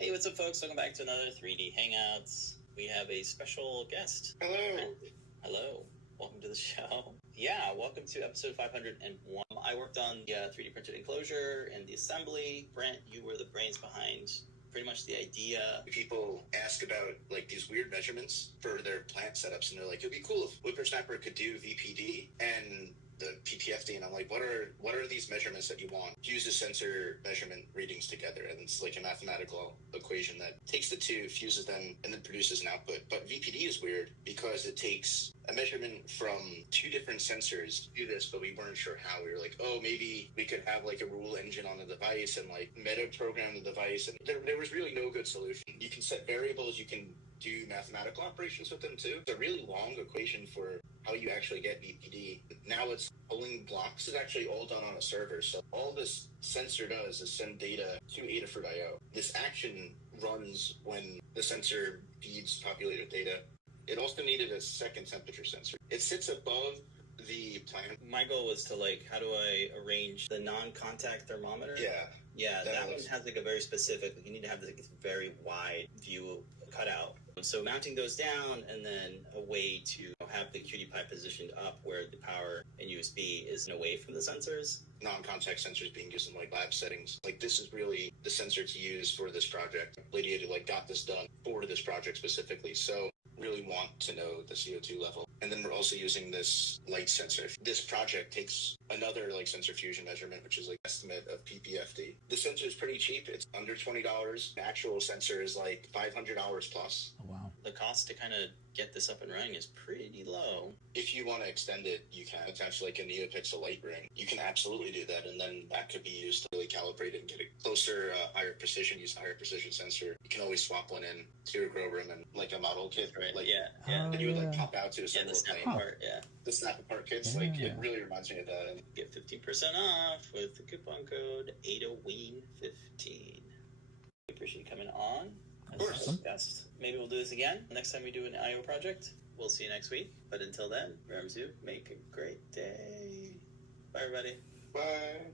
Hey, what's up, folks? Welcome back to another 3D Hangouts. We have a special guest. Hello. Hello. Welcome to the show. Yeah, welcome to episode 501. I worked on the 3D printed enclosure and the assembly. Brent, you were the brains behind pretty much the idea. People ask about like these weird measurements for their plant setups, and they're like, it'd be cool if Whippersnapper could do VPD and the PPFD, and I'm like, what are these measurements that you want? Use the sensor measurement readings together, and it's like a mathematical equation that takes the two, fuses them, and then produces an output. But VPD is weird because it takes a measurement from two different sensors to do this, but we weren't sure how. We were like, oh, maybe we could have like a rule engine on the device and like meta program the device, and there was really no good solution. You can set variables, you can do mathematical operations with them too. It's a really long equation for how you actually get VPD. Now it's pulling blocks is actually all done on a server. So all this sensor does is send data to Adafruit IO. This action runs when the sensor feeds populated data. It also needed a second temperature sensor. It sits above the plant. My goal was to how do I arrange the non-contact thermometer? Yeah, that one has like a very specific, you need to have this very wide view cutout. So mounting those down, and then a way to have the QT pipe positioned up where the power and USB is away from the sensors. Non-contact sensors being used in like lab settings. Like this is really the sensor to use for this project. Lydia got this done for this project specifically. So really want to know the CO2 level. And then we're also using this light sensor. This project takes another sensor fusion measurement, which is estimate of PPFD. The sensor is pretty cheap. It's under $20. The actual sensor is $500 plus. Oh, wow. The cost to kind of get this up and running is pretty low. If you want to extend it, you can attach a NeoPixel light ring. You can absolutely do that, and then that could be used to really calibrate it and get it closer, higher precision, use a higher precision sensor. You can always swap one in to your grow room and a model kit, right? That you would pop out to a the snap apart, The snap apart kits, it really reminds me of that. And get 15% off with the coupon code ADAWEEN15. We appreciate you coming on. Of course. Maybe we'll do this again next time we do an IO project. We'll see you next week. But until then, remember to make a great day. Bye, everybody. Bye.